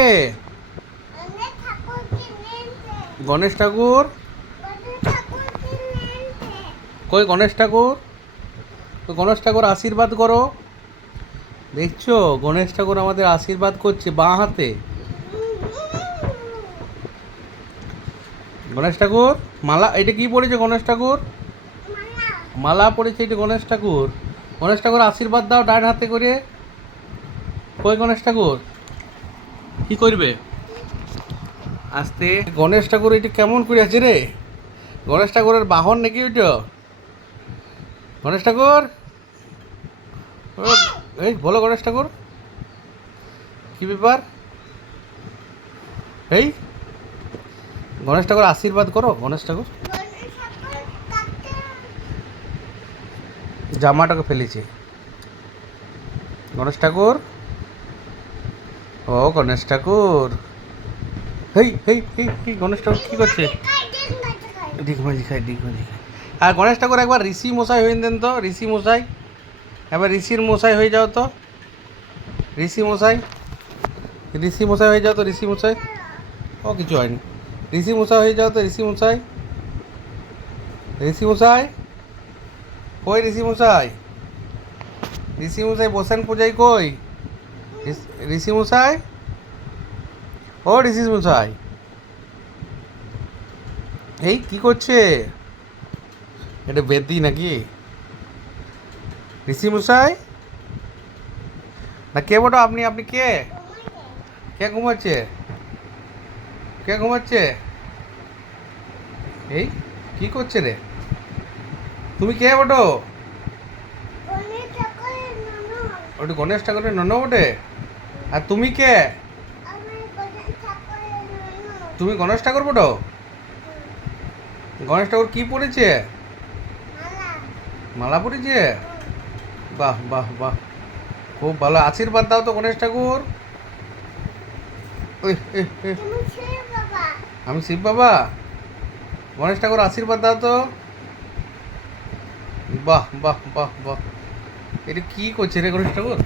এ, গণেশ ঠাকুর কই? গণেশ ঠাকুর, গণেশ ঠাকুর আশীর্বাদ করো। দেখছো গণেশ ঠাকুর আমাদের আশীর্বাদ করছে বাঁ হাতে। গণেশ ঠাকুর মালা, এটা কি পড়েছে? গণেশ ঠাকুর মালা পড়েছে, এটা গণেশ ঠাকুর। গণেশ ঠাকুর আশীর্বাদ দাও ডান হাতে করে। কই গণেশ ঠাকুর কি করবে? আস্তে। গণেশ ঠাকুর এটা কেমন করে আছে রে? গণেশ ঠাকুরের বাহন নাকি ওইটা? গণেশ ঠাকুর এই বলো, গণেশ ঠাকুর কি ব্যাপার? এই গণেশ ঠাকুর আশীর্বাদ করো। গণেশ ঠাকুর জামাটাকে ফেলেছে। গণেশ ঠাকুর, ও গণেশ ঠাকুর, হেই হেই হেই হেই, গণেশ ঠাকুর কী করছে? ডিগমাজি খাই, ডিগমাজি খাই। আর গণেশ ঠাকুর একবার ঋষি মশাই হয়ে দেন তো, ঋষি মশাই। এবার ঋষির মশাই হয়ে যাও তো, ঋষি মশাই, ঋষি মশাই হয়ে যাও তো, ঋষি মশাই। ও কিছু হয়নি। ঋষি মশাই হয়ে যাও তো, ঋষি মশাই, ঋষি মশাই কই? ঋষি মশাই, ঋষি মশাই বসেন পূজাই কই? ঋষি মশাই, ও ঋষি মশাই, এই কি করছে? এটা বেদি নাকি? ঋষি মশাই না কে বটো আপনি? আপনি কে? কে ঘুমাচ্ছে? কে ঘুমাচ্ছে? এই কি করছে রে? তুমি কে বটো? ওটা গণেশ ঠাকুরের নন বটে। আর তুমি কে? তুমি গণেশ ঠাকুর বটো? গণেশ ঠাকুর কি পড়েছে? মালা পড়েছে। বাহ বাহ বাহ, খুব ভালো। আশীর্বাদ দাও তো গণেশ ঠাকুর। ওই আমি শিব বাবা। গণেশ ঠাকুর আশীর্বাদ দাও তো। বাহ বাহ বাহ বাহ, এটা কি করছে রে গণেশ ঠাকুর?